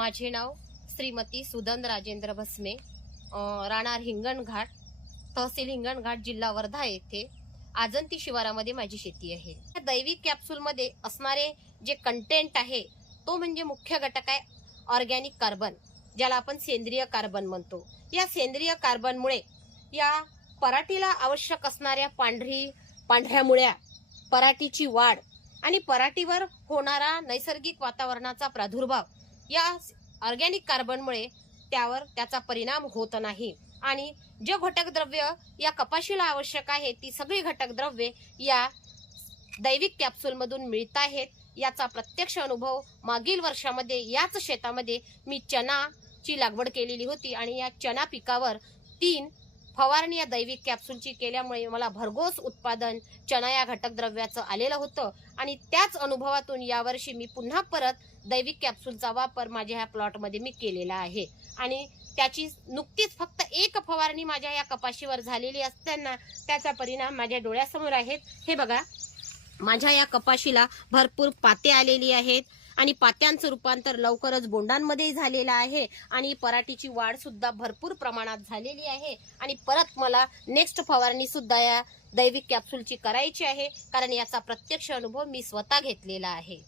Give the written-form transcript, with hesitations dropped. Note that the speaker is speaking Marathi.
माझे नाव श्रीमती सुदन राजेंद्र भस्मे, राहणार हिंगणघाट, तहसील हिंगणघाट, जिल्हा वर्धा येथे आजंती शिवारामध्ये माझी शेती आहे। या दैविक कॅप्सूलमध्ये असणारे जे कंटेंट आहे तो म्हणजे मुख्य घटक आहे ऑर्गॅनिक कार्बन, ज्याला आपण सेंद्रिय कार्बन म्हणतो। या सेंद्रिय कार्बनमुळे या पराठीला आवश्यक असणाऱ्या पांढऱ्या मुळ्या, पराठीची वाढ आणि पराठीवर होणारा नैसर्गिक वातावरणाचा प्रादुर्भाव या ऑर्गॅनिक कार्बनमुळे त्याचा परिणाम होत नाही। आणि जे घटक द्रव्य या कपाशीला आवश्यक आहे ती सगळी घटक द्रव्ये या दैविक कॅप्सूल मधून मिळत आहेत। याचा प्रत्यक्ष अनुभव मागील वर्षामध्ये याच शेतामध्ये मी चनाची लागवड केलेली होती आणि या चना पिकावर 3 फवारणी या दैविक कॅप्सूलची केल्यामुळे मला भरघोस उत्पादन चना या घटक द्रव्याचं आलेलं होतं। आणि त्याच अनुभवातून यावर्षी मी पुन्हा परत दैविक कॅप्सूलचा वापर माझ्या ह्या प्लॉटमध्ये मी केलेला आहे। आणि त्याची नुकतीच फक्त 1 फवारणी माझ्या या कपाशीवर झालेली असताना त्याचा परिणाम माझ्या डोळ्यासमोर आहे। हे बघा, माझ्या या कपाशीला भरपूर पाते आलेली आहेत आणि पात्यांचं रूपांतर लवकरच बोंडांमध्ये झालेलं आहे आणि पराठीची वाढ सुद्धा भरपूर प्रमाणात झालेली आहे। आणि परत मला नेक्स्ट फवारणी सुद्धा या दैविक कॅप्सूलची करायची आहे, कारण याचा प्रत्यक्ष अनुभव मी स्वतः घेतलेला आहे।